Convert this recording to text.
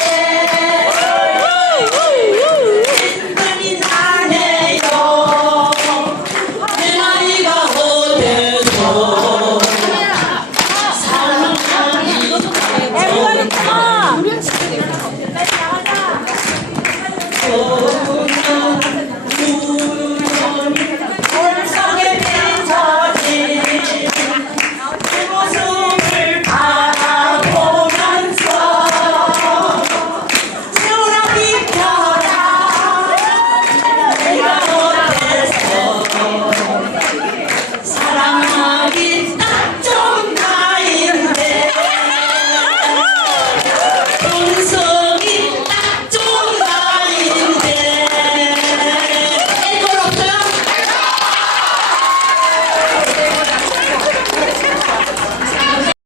Yeah.